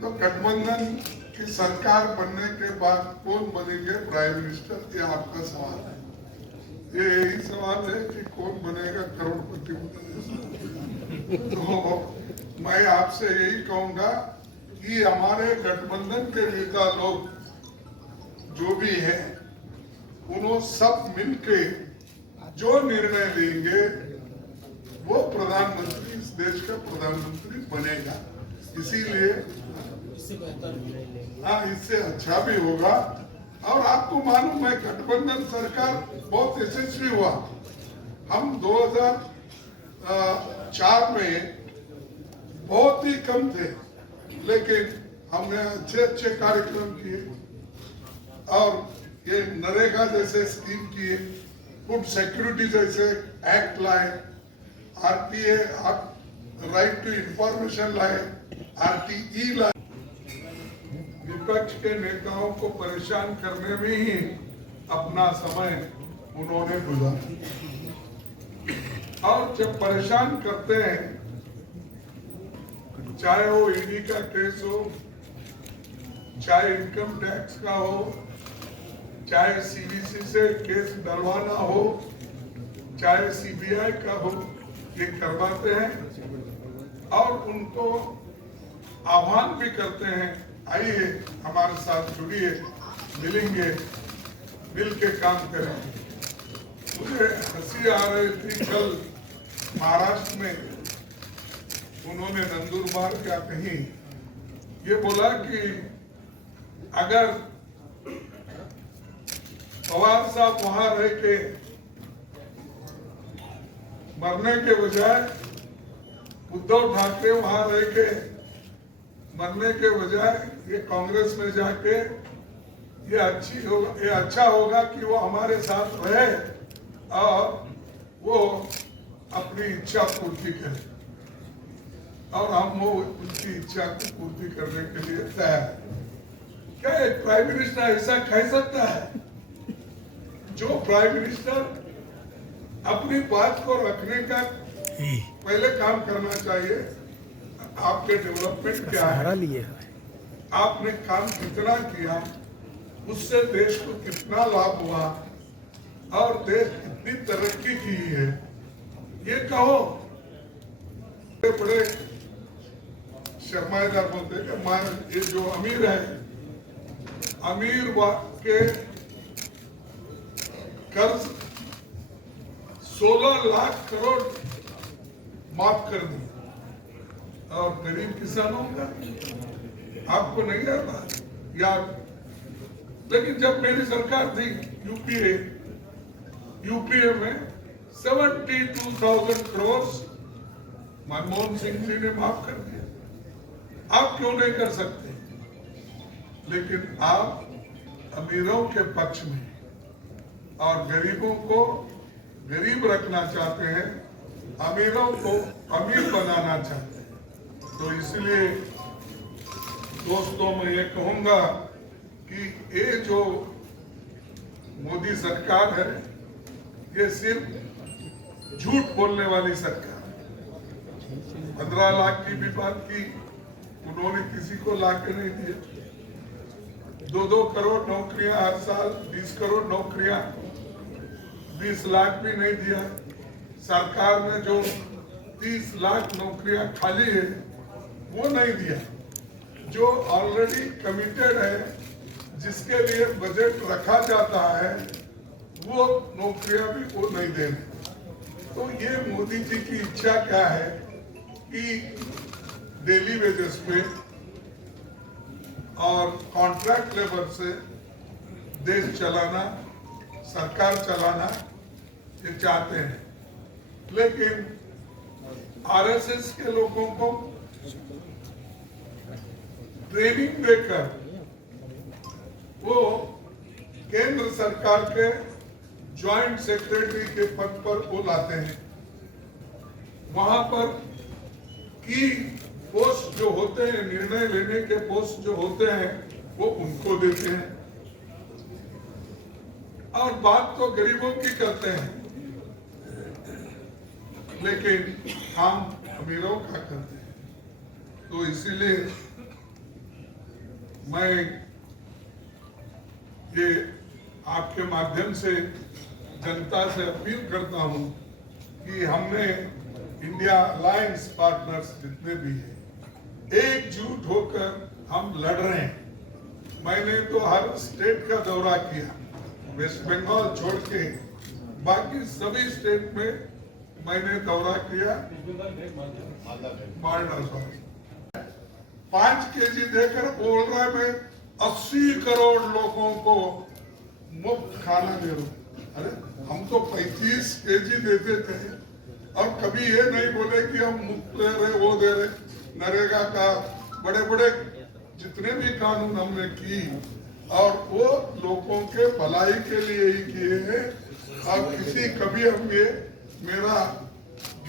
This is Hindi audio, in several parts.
तो गठबंधन की सरकार बनने के बाद कौन बनेंगे प्राइम मिनिस्टर, ये आपका सवाल है। ये यही सवाल है कि कौन बनेगा करोड़पति। तो मैं आपसे यही कहूंगा कि हमारे गठबंधन के नेता लोग जो भी हैं, उन्होंने सब मिलके जो निर्णय लेंगे वो प्रधानमंत्री, इस देश का प्रधानमंत्री बनेगा। इसीलिए हाँ, इससे अच्छा भी होगा। और आपको मालूम है गठबंधन सरकार बहुत यशस्वी हुआ। हम 2004 में बहुत ही कम थे, लेकिन हमने अच्छे अच्छे कार्यक्रम किए और ये नरेगा जैसे स्कीम किए, फूड सिक्योरिटी जैसे एक्ट लाए, आरटीए राइट टू इंफॉर्मेशन लाए, आरटीई लाए। विपक्ष के नेताओं को परेशान करने में ही अपना समय उन्होंने गुजारा। और जब परेशान करते हैं, चाहे वो ईडी का केस हो, चाहे इनकम टैक्स का हो, चाहे सीबीसी से केस डलवाना हो, चाहे सीबीआई का हो, ये करवाते हैं और उनको आह्वान भी करते हैं, आइए हमारे साथ जुड़िए, मिलेंगे, मिल के काम करें। मुझे हंसी आ रही थी, कल महाराष्ट्र में उन्होंने नंदुरबार क्या कहीं ये बोला कि अगर पवार साहब वहां रह के मरने के बजाय, उद्धव ठाकरे वहां रह के मरने के बजाय ये कांग्रेस में जाके ये अच्छा होगा कि वो हमारे साथ रहे और वो अपनी इच्छा पूर्ति करे, और हम वो उनकी इच्छा को पूर्ति करने के लिए तैयार। क्या एक प्राइम मिनिस्टर ऐसा कह सकता है? जो प्राइम मिनिस्टर अपनी बात को रखने का पहले काम करना चाहिए, आपके डेवलपमेंट क्या है, आपने काम कितना किया, उससे देश को कितना लाभ हुआ और देश कितनी तरक्की की है, ये कहो। बड़े शर्माएदार बोलते हैं कि ये जो अमीर है, अमीर के कर्ज 16 लाख करोड़ माफ कर दी, और गरीब किसानों का आपको नहीं आता याद। लेकिन जब मेरी सरकार थी यूपीए में 72,000 करोड़ मनमोहन सिंह जी ने माफ कर दिया। आप क्यों नहीं कर सकते? लेकिन आप अमीरों के पक्ष में और गरीबों को गरीब रखना चाहते हैं, अमीरों को अमीर बनाना चाहते हैं। तो इसलिए दोस्तों, मैं ये कहूंगा कि ये जो मोदी सरकार है, ये सिर्फ झूठ बोलने वाली सरकार है। 15 लाख की भी बात की, उन्होंने किसी को लाके नहीं दिए। 2-2 करोड़ नौकरियां हर साल, 20 करोड़ नौकरियां, 20 लाख भी नहीं दिया। सरकार ने जो 30 लाख नौकरियां खाली है वो नहीं दिया। जो ऑलरेडी कमिटेड है, जिसके लिए बजट रखा जाता है, वो नौकरियां भी वो नहीं दे रहे। तो ये मोदी जी की इच्छा क्या है कि डेली वेजेस पे और कॉन्ट्रैक्ट लेबर से देश चलाना, सरकार चलाना ये चाहते हैं। लेकिन आरएसएस के लोगों को ट्रेनिंग देकर वो केंद्र सरकार के ज्वाइंट सेक्रेटरी के पद पर वो लाते हैं। वहां पर की पोस्ट जो होते हैं, निर्णय लेने के पोस्ट जो होते हैं, वो उनको देते हैं और बात तो गरीबों की करते हैं, लेकिन हम अमीरों का करते हैं। तो इसीलिए मैं ये आपके माध्यम से जनता से अपील करता हूं कि हमने इंडिया अलायंस पार्टनर्स जितने भी हैं एकजुट होकर हम लड़ रहे हैं। मैंने तो हर स्टेट का दौरा किया, वेस्ट बंगाल छोड़ के बाकी सभी स्टेट में मैंने दौरा किया। मालदा 5 केजी देकर बोल रहा है मैं 80 करोड़ लोगों को मुफ्त खाना दे रहा हूं। अरे हम तो 35 केजी देते थे और कभी ये नहीं बोले कि हम मुफ्त दे रहे, वो दे रहे। नरेगा का बड़े बड़े जितने भी कानून हमने की और वो लोगों के भलाई के लिए ही किए हैं। और किसी कभी हम ये मेरा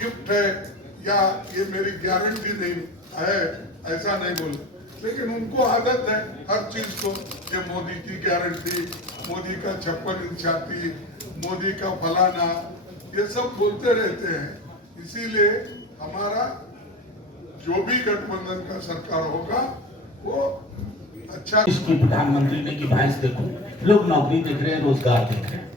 गिफ्ट है या ये मेरी गारंटी नहीं है ऐसा नहीं बोले, लेकिन उनको आदत है हर चीज को, ये मोदी की गारंटी, मोदी का 56 इंच छाती, मोदी का फलाना, ये सब बोलते रहते हैं। इसीलिए हमारा जो भी गठबंधन का सरकार होगा वो अच्छा। इसकी प्रधानमंत्री ने की भैंस देखो, लोग नौकरी देख रहे हैं, रोजगार देख रहे हैं।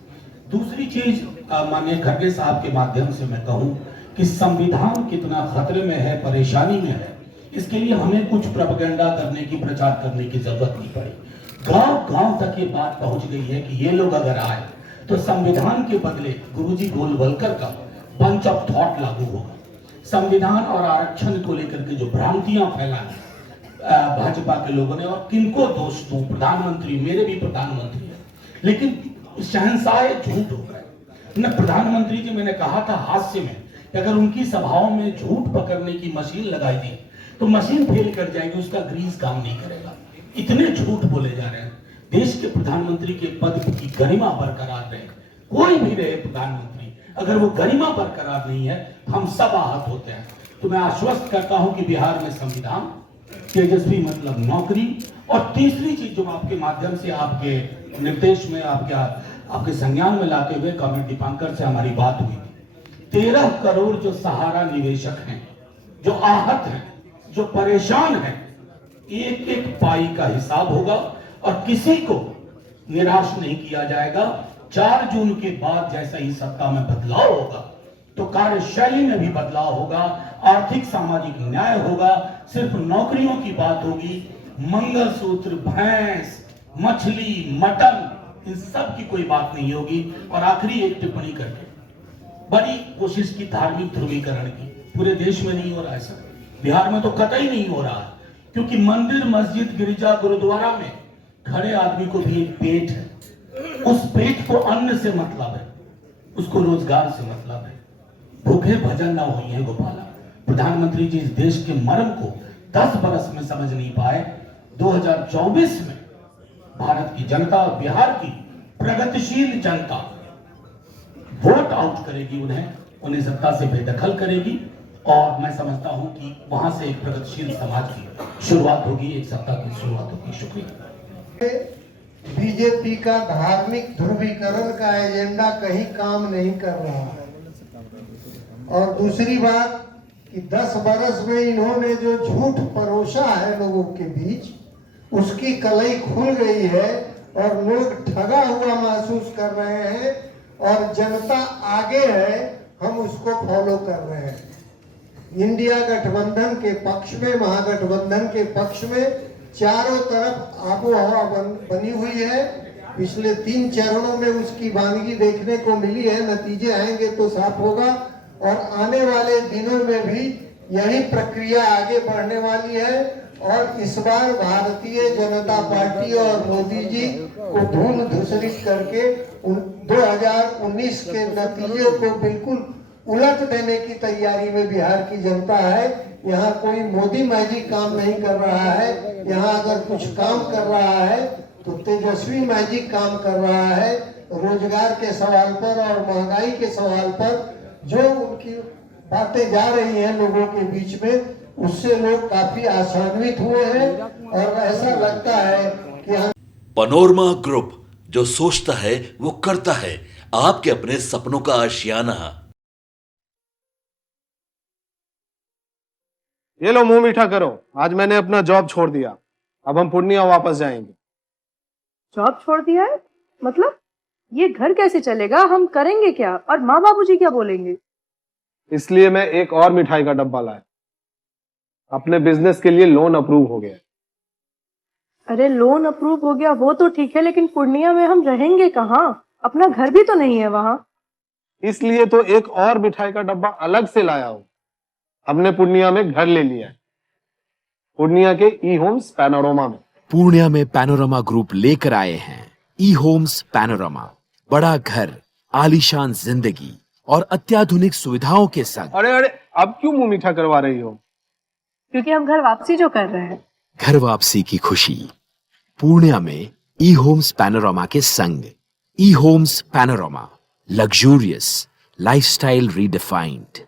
दूसरी चीज माननीय खड़गे साहब के माध्यम से मैं कहूं कि संविधान कितना खतरे में है, परेशानी में है, इसके लिए हमें कुछ प्रोपेगेंडा करने की, प्रचार करने की जरूरत नहीं पड़ी। गांव-गांव तक ये बात पहुंच गई है कि ये लोग अगर आए तो संविधान के बदले गुरुजी गोलवलकर का बंच ऑफ थॉट लागू होगा। संविधान और आरक्षण को लेकर के जो भ्रांतियां फैलाई भाजपा के लोगों ने, और किनको दोष दूं, प्रधानमंत्री, मेरे भी प्रधानमंत्री है, लेकिन शहंशाह झूठ हो गए न। प्रधानमंत्री जी, मैंने कहा था हास्य में, अगर उनकी सभाओं में झूठ पकड़ने की मशीन लगाई दी तो मशीन फेल कर जाएगी, उसका ग्रीस काम नहीं करेगा। इतने झूठ बोले जा रहे हैं। देश के प्रधानमंत्री के पद की गरिमा बरकरार रहे, कोई भी रहे प्रधानमंत्री, अगर वो गरिमा बरकरार नहीं है हम सब आहत होते हैं। तो मैं आश्वस्त करता हूं कि बिहार में संविधान, तेजस्वी मतलब नौकरी, और तीसरी चीज जो आपके माध्यम से, आपके निर्देश में, आपके संज्ञान में लाते हुए कॉमरेड दीपांकर से हमारी बात हुई थी। 13 करोड़ जो सहारा निवेशक हैं, जो आहत हैं, जो परेशान हैं, एक एक पाई का हिसाब होगा और किसी को निराश नहीं किया जाएगा। 4 जून के बाद जैसा ही सत्ता में बदलाव होगा तो कार्यशैली में भी बदलाव होगा, आर्थिक सामाजिक न्याय होगा। सिर्फ नौकरियों की बात होगी, मंगलसूत्र, भैंस, मछली, मटन, इन सब की कोई बात नहीं होगी। और आखिरी एक टिप्पणी करके, बड़ी कोशिश की धार्मिक ध्रुवीकरण की, पूरे देश में नहीं हो रहा है सर, बिहार में तो कतई नहीं हो रहा है, क्योंकि मंदिर, मस्जिद, गिरजा, गुरुद्वारा में खड़े आदमी को भी एक पेट है। उस पेट को अन्न से मतलब है, उसको रोजगार से मतलब है। भूखे भजन ना हुई है गोपाला। प्रधानमंत्री जी इस देश के मर्म को 10 बरस में समझ नहीं पाए। 2024 में भारत की जनता, बिहार की प्रगतिशील जनता वोट आउट करेगी, उन्हें सत्ता से बेदखल करेगी, और मैं समझता हूं कि वहां से एक प्रगतिशील समाज की शुरुआत होगी, एक सत्ता की शुरुआत होगी। शुक्रिया। बीजेपी का धार्मिक ध्रुवीकरण का एजेंडा कहीं काम नहीं कर रहा है। और दूसरी बात कि 10 बरस में इन्होंने जो झूठ परोसा है लोगों के बीच, उसकी कलई खुल गई है और लोग ठगा हुआ महसूस कर रहे हैं और जनता आगे है, हम उसको फॉलो कर रहे हैं। इंडिया गठबंधन के पक्ष में, महागठबंधन के पक्ष में चारों तरफ आबो हवा बनी हुई है। पिछले 3 चरणों में उसकी वानगी देखने को मिली है, नतीजे आएंगे तो साफ होगा। और आने वाले दिनों में भी यही प्रक्रिया आगे बढ़ने वाली है। और इस बार भारतीय जनता पार्टी और मोदी जी को धूल धूसरित करके 2019 के नतीजों को बिल्कुल उलट देने की तैयारी में बिहार की जनता है। यहाँ कोई मोदी मैजिक काम नहीं कर रहा है। यहाँ अगर कुछ काम कर रहा है तो तेजस्वी मैजिक काम कर रहा है। रोजगार के सवाल पर और महंगाई के सवाल पर जो उनकी बातें जा रही हैं लोगों के बीच में, उससे लोग काफी आशान्वित हुए हैं और ऐसा लगता है कि हम पनोरमा ग्रुप, जो सोचता है वो करता है। आपके अपने सपनों का आशियाना। ये लो मुंह मीठा करो, आज मैंने अपना जॉब छोड़ दिया। अब हम पूर्णिया वापस जाएंगे। जॉब छोड़ दिया है? मतलब ये घर कैसे चलेगा? हम करेंगे क्या? और माँ बाबूजी क्या बोलेंगे? इसलिए मैं एक और मिठाई का डब्बा लाया। अपने बिजनेस के लिए लोन अप्रूव हो गया। अरे लोन अप्रूव हो गया वो तो ठीक है, लेकिन पूर्णिया में हम रहेंगे कहाँ? अपना घर भी तो नहीं है वहाँ। इसलिए तो एक और मिठाई का डब्बा अलग से लाया हूं। हमने पूर्णिया में घर ले लिया है, पूर्णिया के ई होम्स पैनोरमा में। पूर्णिया में पैनोरमा ग्रुप लेकर आए हैं ई होम्स पैनोरमा। बड़ा घर, आलीशान जिंदगी और अत्याधुनिक सुविधाओं के संग। अरे अरे, अब क्यों मुंह मीठा करवा रही हो? क्योंकि हम घर वापसी जो कर रहे हैं। घर वापसी की खुशी पूर्णिया में ई होम्स पैनोरमा के संग। E homes panorama, luxurious lifestyle redefined.